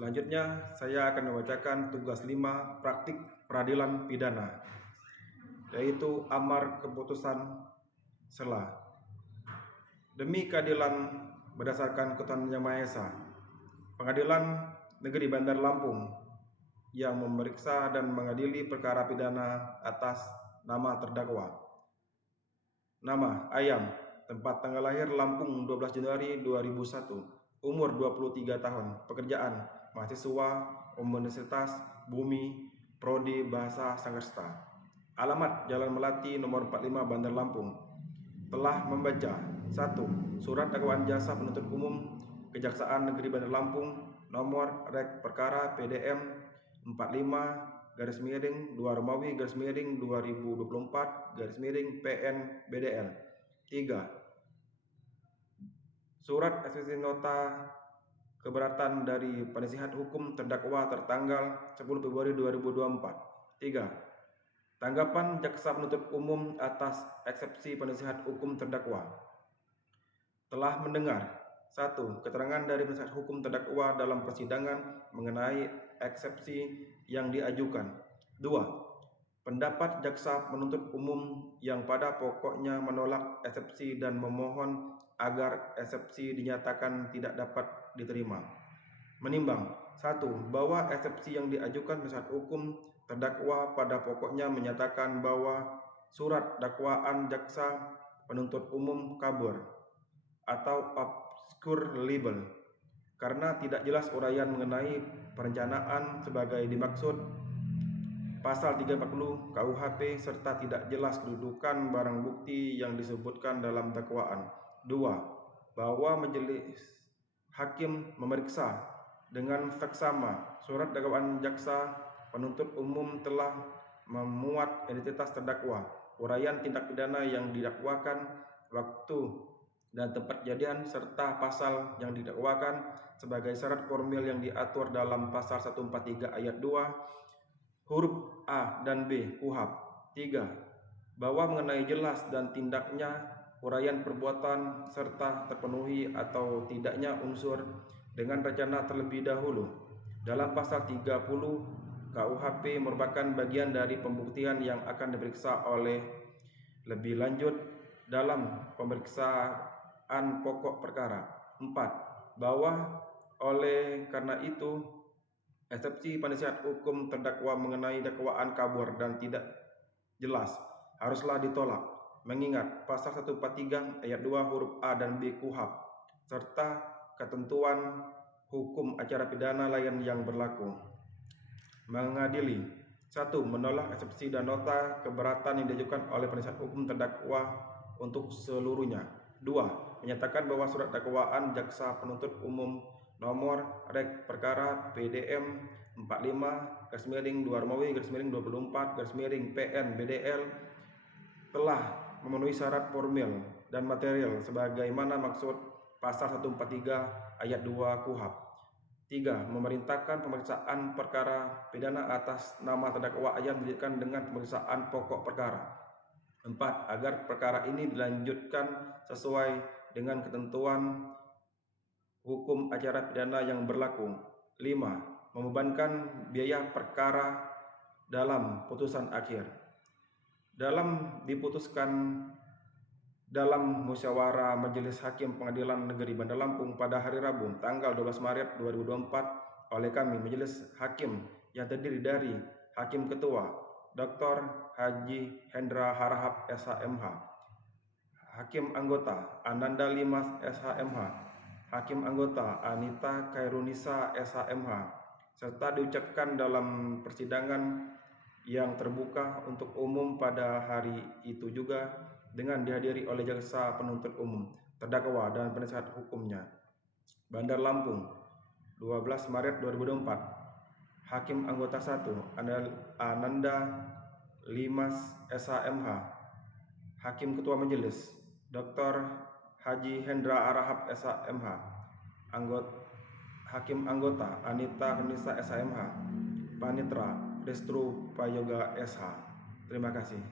Selanjutnya, saya akan membacakan tugas 5 praktik peradilan pidana, yaitu amar keputusan sela. Demi keadilan berdasarkan ketuhanan Yang Maha Esa, Pengadilan Negeri Bandar Lampung yang memeriksa dan mengadili perkara pidana atas nama terdakwa. Nama: Ayam, tempat tanggal lahir Lampung 12 Januari 2001, umur 23 tahun, pekerjaan mahasiswa Universitas Bumi, Prodi Bahasa Sangkersta, alamat Jalan Melati nomor 45 Bandar Lampung. Telah membaca: 1. Surat dakwaan jaksa penuntut umum Kejaksaan Negeri Bandar Lampung nomor rek perkara PDM 45/2 Romawi /2024 PN BDL. 3. Surat eksekusi nota keberatan dari penasihat hukum terdakwa tertanggal 10 Februari 2024. 3. Tanggapan jaksa penuntut umum atas eksepsi penasihat hukum terdakwa. Telah mendengar: 1. Keterangan dari penasihat hukum terdakwa dalam persidangan mengenai eksepsi yang diajukan. 2. Pendapat jaksa penuntut umum yang pada pokoknya menolak eksepsi dan memohon agar eksepsi dinyatakan tidak dapat diterima. Menimbang: 1. Bahwa eksepsi yang diajukan penasihat hukum terdakwa pada pokoknya menyatakan bahwa surat dakwaan jaksa penuntut umum kabur atau obscure libel karena tidak jelas uraian mengenai perencanaan sebagai dimaksud pasal 340 KUHP serta tidak jelas kedudukan barang bukti yang disebutkan dalam dakwaan. 2. Bahwa majelis hakim memeriksa dengan seksama surat dakwaan jaksa penuntut umum telah memuat identitas terdakwa, uraian tindak pidana yang didakwakan, waktu dan tempat kejadian, serta pasal yang didakwakan sebagai syarat formil yang diatur dalam pasal 143 ayat 2 huruf A dan B KUHP. 3. Bahwa mengenai jelas dan tindaknya uraian perbuatan serta terpenuhi atau tidaknya unsur dengan rencana terlebih dahulu dalam pasal 30 KUHP merupakan bagian dari pembuktian yang akan diperiksa oleh lebih lanjut dalam pemeriksaan pokok perkara. 4. Bahwa oleh karena itu eksepsi penasihat hukum terdakwa mengenai dakwaan kabur dan tidak jelas haruslah ditolak, mengingat pasal 143 ayat 2 huruf A dan B KUHP serta ketentuan hukum acara pidana lain yang berlaku. Mengadili: 1. Menolak eksepsi dan nota keberatan yang diajukan oleh penasihat hukum terdakwa untuk seluruhnya. 2. Menyatakan bahwa surat dakwaan jaksa penuntut umum nomor rek perkara PDM 45/2 Romawi /24 PN BDL telah memenuhi syarat formil dan material sebagaimana maksud pasal 143 ayat 2 KUHP. 3. Memerintahkan pemeriksaan perkara pidana atas nama terdakwa Ayam dilanjutkan dengan pemeriksaan pokok perkara. 4. Agar perkara ini dilanjutkan sesuai dengan ketentuan hukum acara pidana yang berlaku. 5. Membebankan biaya perkara dalam putusan akhir. Dalam diputuskan dalam musyawarah Majelis Hakim Pengadilan Negeri Bandar Lampung pada hari Rabu tanggal 12 Maret 2024 oleh kami Majelis Hakim yang terdiri dari Hakim Ketua Dr. Haji Hendra Harahap SHMH, Hakim Anggota Ananda Limas SHMH, Hakim Anggota Anita Kairunisa SHMH, serta diucapkan dalam persidangan yang terbuka untuk umum pada hari itu juga dengan dihadiri oleh jaksa penuntut umum, terdakwa dan penasihat hukumnya. Bandar Lampung, 12 Maret 2024. Hakim Anggota 1 Ananda Limas SHMH, Hakim Ketua Majelis Dr. Haji Hendra Arahap SHMH, Hakim Anggota Anita Kairunisa SHMH, Panitra Destru Prayoga SH. Terima kasih.